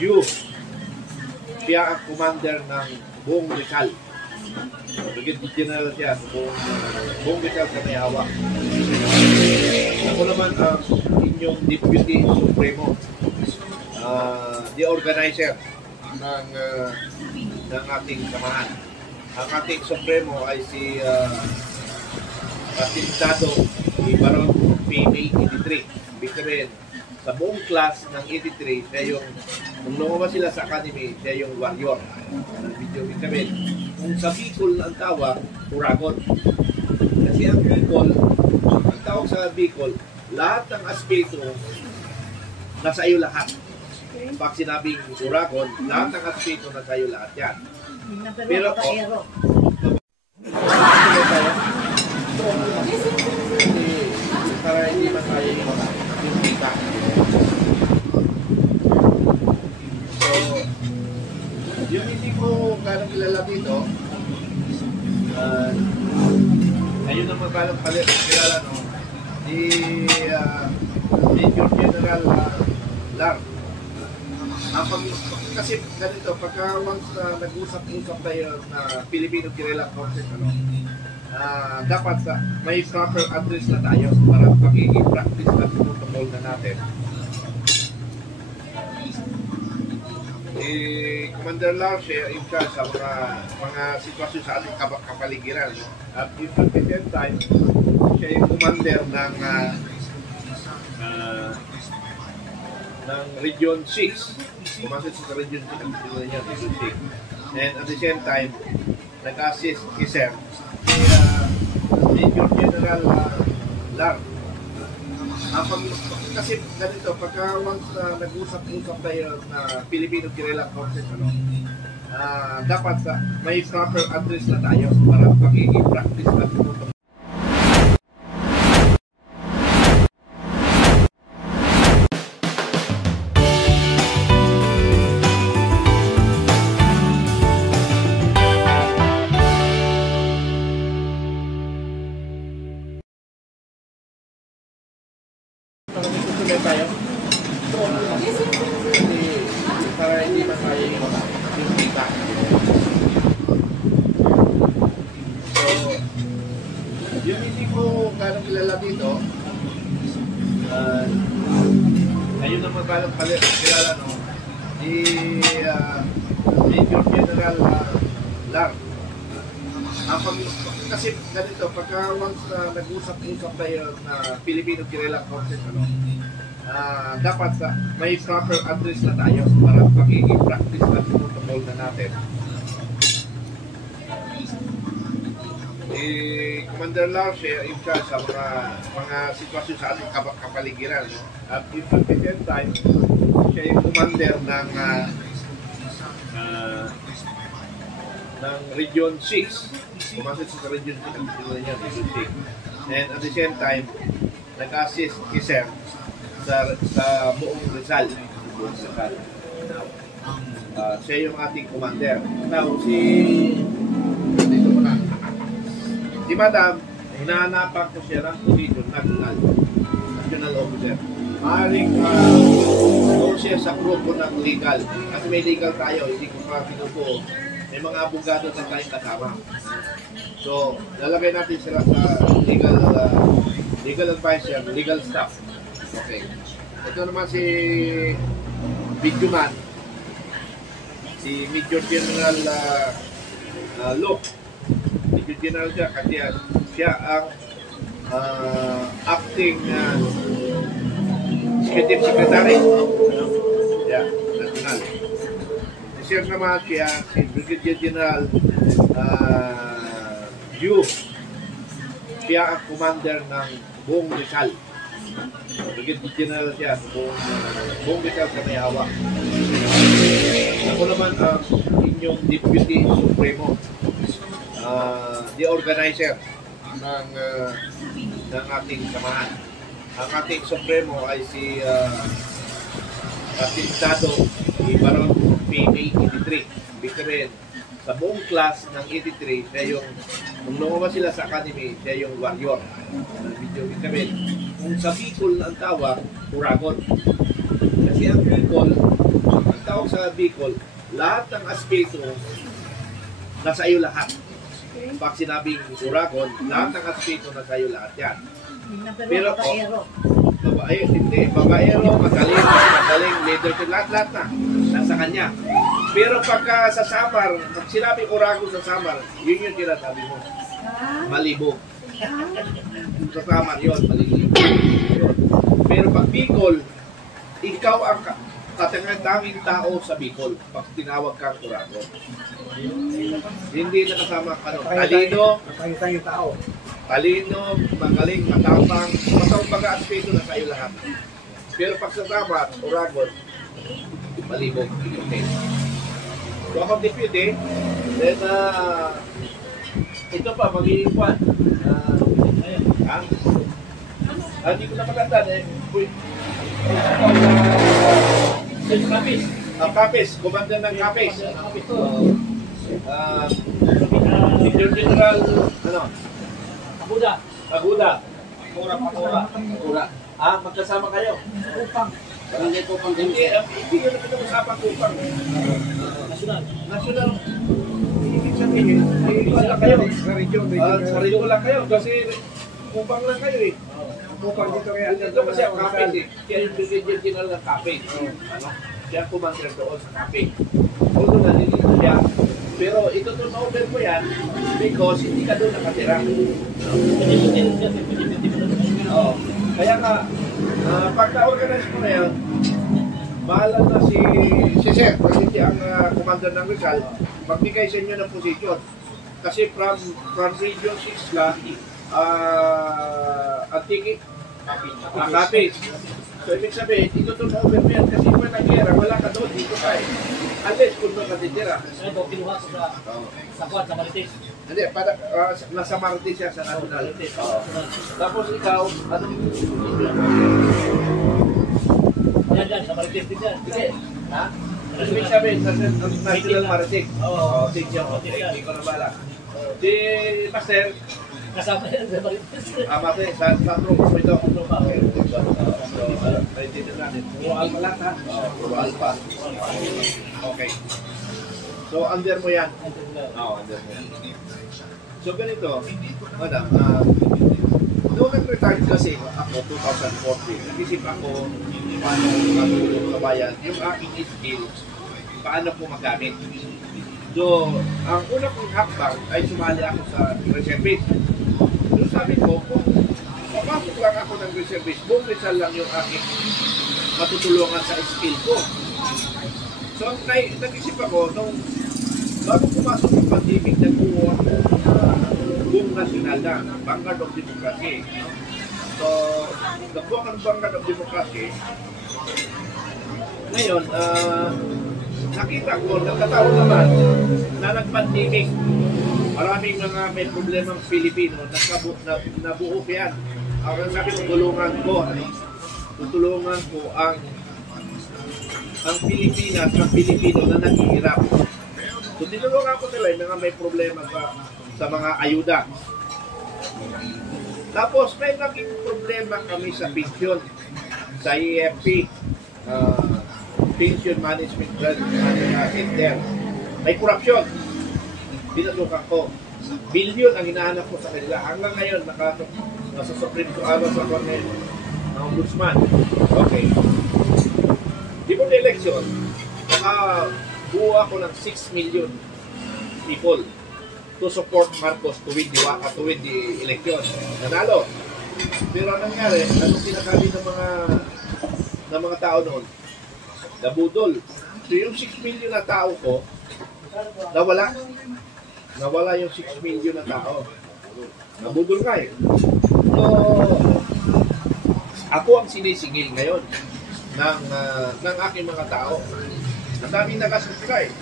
Youth. Siya ang commander ng buong Rizal. Brigadier General siya sa buong Rizal sa may hawak. Ako naman ang inyong Deputy Supremo, the organizer ng ating samahan. Ang ating Supremo ay si Tintado ni Baron PMA 83. Ibig sabihin, sa buong class ng 83, siya yung, kung lumabas sila sa academy, siya yung warrior. Ibig sabihin, kung sa Bicol ang tawag, Uragon. Kasi ang Bicol, ang tawag sa Bicol, lahat ng aspeto, nasa iyo lahat. Pag sinabing Uragon, lahat ng aspeto, nasa iyo lahat yan. Pero para hindi man tayo yung kita. So, yung hindi ko gano'ng kilala dito, ayun ang magbalang kilala, no? Si Major General Lar. Kasi ganito, pagka once nag-usap-usap tayo na Filipino Guerrilla Forces, dapat may proper address na tayo para magiging practice na protocol na natin. Commander Lars in charge sa mga sitwasyon sa ating kapaligiran. At at the same time, siya yung commander ng Region 6. Commander sa Region 6. And at the same time, nag-assist kay Sir Major General Lar. Kasi ganito, pagka once nag-usap-usap tayo na Filipino Guerrilla Forces, dapat may proper address na tayo para magiging practice na protocol. Tayo. Para hindi man tayo yung kita. So, yung hindi ko gano'ng kilala dito, ayun ang magbalang kilala, no? Si Major General Lar. Kasi ganito, pagka once nag-usap-usap tayo na Filipino Guerrilla Forces, dapat may proper address na tayo para magiging practice na protocol na natin. Commander Lars in charge sa mga sitwasyon sa ating kapaligiran. At at the same time, siya yung commander ng Region 6. Commander sa Region 6. And at the same time, nag-assist kay Sir sa buong Rizal. Siya yung ating commander. Now, si Madam, hinahanapan ko siya ng position national officer. Maaaring doon siya sa grupo ng legal. Kasi may legal tayo, hindi ko pa pinupo. May mga abogado na tayong kasama. So, lalagay natin sila sa legal advisor, legal staff. Okay. Ito naman si Bidjuman, si Major General Luke. Major General siya kasi siya ang acting executive secretary. Yeah, national. Si Sir naman siya, si Brigadier General Youth. Siya ang commander ng buong Rizal. Brigadier General siya sa buong Rizal sa may hawak. Ako naman ang inyong Deputy Supremo, the organizer ng ating samahan. Ang ating Supremo ay si Tintado ni Baron PMA 83. Ibig sabihin, sa buong class ng 83, siya yung, kung lumabas sila sa academy, siya yung warrior. Ibig sabihin, kung sa Bicol ang tawag, Uragon. Kasi ang Bicol, ang tawag sa Bicol, lahat ng aspeto nasa iyo lahat. Pag sinabing Uragon, lahat ng aspeto nasa iyo lahat yan. Pero babae, hindi, babaero, magaling, leadership, lahat na, nasa kanya. Pero pagka sa Samar, pag sinabing Uragon sa Samar, yun yung tinasabi mo. Malibog. Sa Samar yun, malibog. Pero pag Bicol, ikaw ang katangang-tanging tao sa Bicol pag tinawag kang Uragon. Hindi nakasama ka talino, magaling, matapang, baga-aspeto na sa'yo lahat. Pero pag sa Samar, Uragon, malibog. Okay. So ako deputy, then ito pa, magiging kwan. Hindi ko na magandaan eh. Kapis. Kapis, commander ng Kapis. Major General, Paguda. Pakura. Magkasama kayo? Kupang. Hindi Kupang. Hindi yun ang pinag-usapan Kupang. National. Ibig sabihin, wala kayo. Sa region lang kayo. Kasi Kupang lang kayo eh. Kupang dito kaya. Dito kasi ang Kapis eh. Kaya yung Major General ng Kapis. Kaya commander doon sa Kapis. Although nalilito siya. Pero ito turnover ko yan because hindi ka doon nakatira. Kaya nga, pagka-organize mo na yan, bahala na si Sir, kasi ang commander ng Rizal, magbigay sa inyo ng position. Kasi from Region 6 ka, Antique, Kapis. So, ibig sabihin, ito turnover mo yan kasi kung nag-gera, wala ka doon, dito ka eh. Unless kung doon ka titira. Ito, pinuha sa Kuat, sa Marites. Hindi, nasa Marites siya sa National. Tapos ikaw, anong... Yan, sa Marites din yan. Sige. Ha? Ibig sabihin, sa National Marites. Oo, hindi ko na bala. Si Master, kasama yan sa Marites. Mate, sa tropa mo ito. Dito natin. Puro alpha lahat ha? Puro alpha. Okay. So, under mo yan? Oo, under mo yan. So, ganito, madam, noong nag-retire kasi ako, 2014, nag-isip ako paano matulong sa bayan, yung aking skill, paano po magamit. So, ang una kong hakbang ay sumali ako sa reservist. So, sabi ko, kung papasok lang ako ng reservist, buong Rizal lang yung aking matutulungan sa skill ko. So, nag-isip ako, nung bago pumasok yung pandemic, nag-uwa ako buong nasyonal na, Vanguard of Democracy. So, nagbuha ka ng Vanguard of Democracy. Ngayon, nakita ko, nagkataon naman na nag-pandemic. Maraming mga may problemang Pilipino, nabuo yan. Ang sabi ko, tutulungan ko ang Pilipinas, ang Pilipino na naghihirap. So, tinulungan ko nila yung mga may problema sa mga ayuda. Tapos, may naging problema kami sa pension, sa EFP, Pension Management Center. May korupsyon. Pinasukan ko. Bilyon ang hinahanap ko sa kanila. Hanggang ngayon, nasa Supreme Court, sa Cornell, Ombudsman. Okay. Di mo na election, buo ako ng 6 million people to support Marcos to win the election. Nanalo. Pero anong nangyari, anong sinasabi ng mga tao noon? Nabudol. So yung 6 million na tao ko, nawala. Nawala yung 6 million na tao. Nabudol nga eh. So, ako ang sinisingil ngayon ng aking mga tao. Ang daming nagasubscribe.